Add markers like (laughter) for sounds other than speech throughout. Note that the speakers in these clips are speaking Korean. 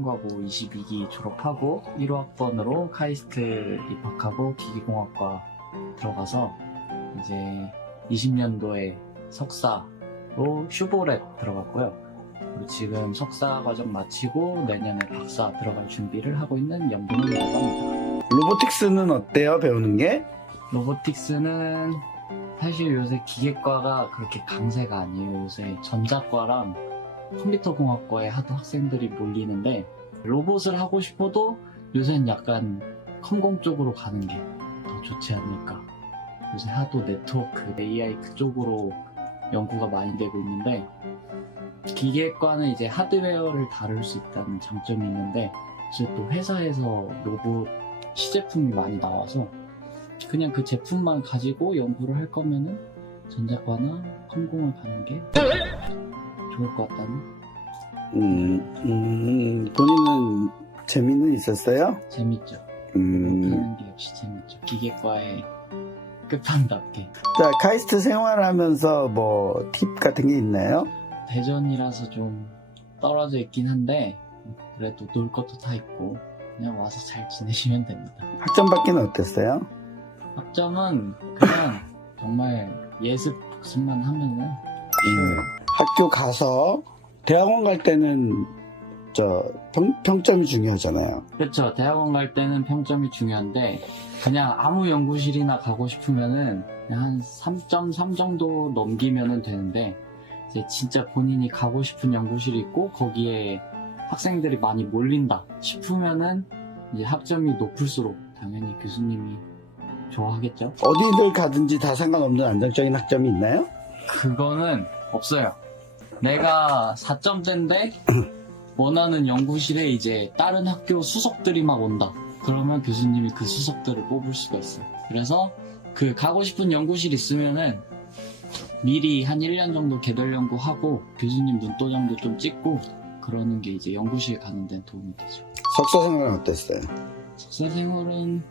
공부하고 22기 졸업하고 1호학번으로 카이스트 입학하고 기기공학과 들어가서 이제 20년도에 석사로 슈보렛 들어갔고요. 그리고 지금 석사 과정 마치고 내년에 박사 들어갈 준비를 하고 있는 영동이라고 합니다. 로보틱스는 어때요? 배우는 게? 로보틱스는 사실 요새 기계과가 그렇게 강세가 아니에요. 요새 전자과랑 컴퓨터 공학과에 하도 학생들이 몰리는데 로봇을 하고 싶어도 요새는 약간 컴공 쪽으로 가는 게 더 좋지 않을까. 요새 하도 네트워크, AI 그쪽으로 연구가 많이 되고 있는데 기계과는 이제 하드웨어를 다룰 수 있다는 장점이 있는데 이제 또 회사에서 로봇 시제품이 많이 나와서 그냥 그 제품만 가지고 연구를 할 거면은 전자과나 컴공을 가는 게 좋을 것 같다는 음, 음, 본인은 재미는 있었어요? 재밌죠. 음, 하는 게 역시 재밌죠. 기계과의 끝판답게 자, 카이스트 생활하면서 뭐 팁 같은 게 있나요? 대전이라서 좀 떨어져 있긴 한데 그래도 놀 것도 다 있고 그냥 와서 잘 지내시면 됩니다. 학점 받기는 어땠어요? 학점은 그냥 정말 예습 복습만 하면은 음, 학교 가서 대학원 갈 때는 저 평, 평점이 중요하잖아요. 그렇죠. 대학원 갈 때는 평점이 중요한데 그냥 아무 연구실이나 가고 싶으면은 한 3.3 정도 넘기면은 되는데 이제 진짜 본인이 가고 싶은 연구실이 있고 거기에 학생들이 많이 몰린다 싶으면은 이제 학점이 높을수록 당연히 교수님이 좋아하겠죠. 어디를 가든지 다 상관없는 안정적인 학점이 있나요? 그거는 없어요. 내가 4점대인데 원하는 연구실에 이제 다른 학교 수석들이 막 온다. 그러면 교수님이 그 수석들을 뽑을 수가 있어요. 그래서 그 가고 싶은 연구실 있으면은 미리 한 1년 정도 개별 연구하고 교수님 눈도장도 좀 찍고 그러는 게 이제 연구실 가는 데는 도움이 되죠. 석사 생활은 어땠어요? 석사 생활은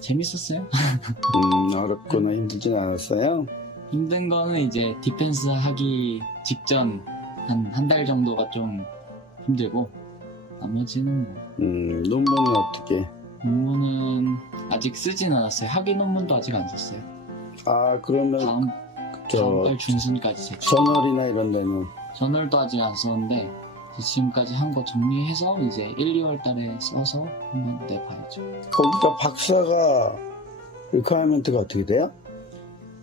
재밌었어요. (laughs) 음, 어렵거나 힘들진 않았어요? 힘든 거는 이제 디펜스 하기 직전 한 한 달 정도가 좀 힘들고 나머지는 뭐 음, 논문은 어떻게? 논문은 아직 쓰진 않았어요. 학위 논문도 아직 안 썼어요. 아, 그러면 다음 저 다음 달 중순까지 제출. 저널이나 이런 데는 저널도 아직 안 썼는데 이제 지금까지 한 거 정리해서 이제 1, 2월 달에 써서 한번 내봐야죠. 거기가 박사가 리퀘어먼트가 어떻게 돼요?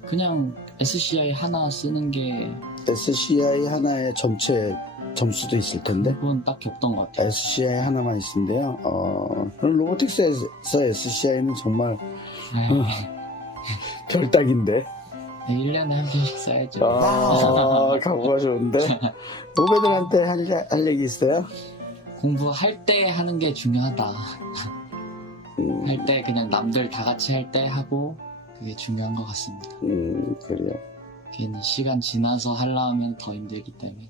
그냥 SCI 하나 쓰는 게 SCI 하나에 전체 점수도 있을 텐데 그건 딱히 없던 것 같아요. SCI 하나만 있는데요. 어, 로보틱스에서 SCI는 정말 (laughs) 별딱인데. 1년에 한 번씩 써야죠. 아, (laughs) 각오가 좋은데. 후배들한테 할, 할 얘기 있어요? 공부할 때 하는 게 중요하다. 음, 할때 그냥 남들 다 같이 할 때 하고 그게 중요한 것 같습니다. 음, 그래요. 괜히 시간 지나서 하려 하면 더 힘들기 때문에.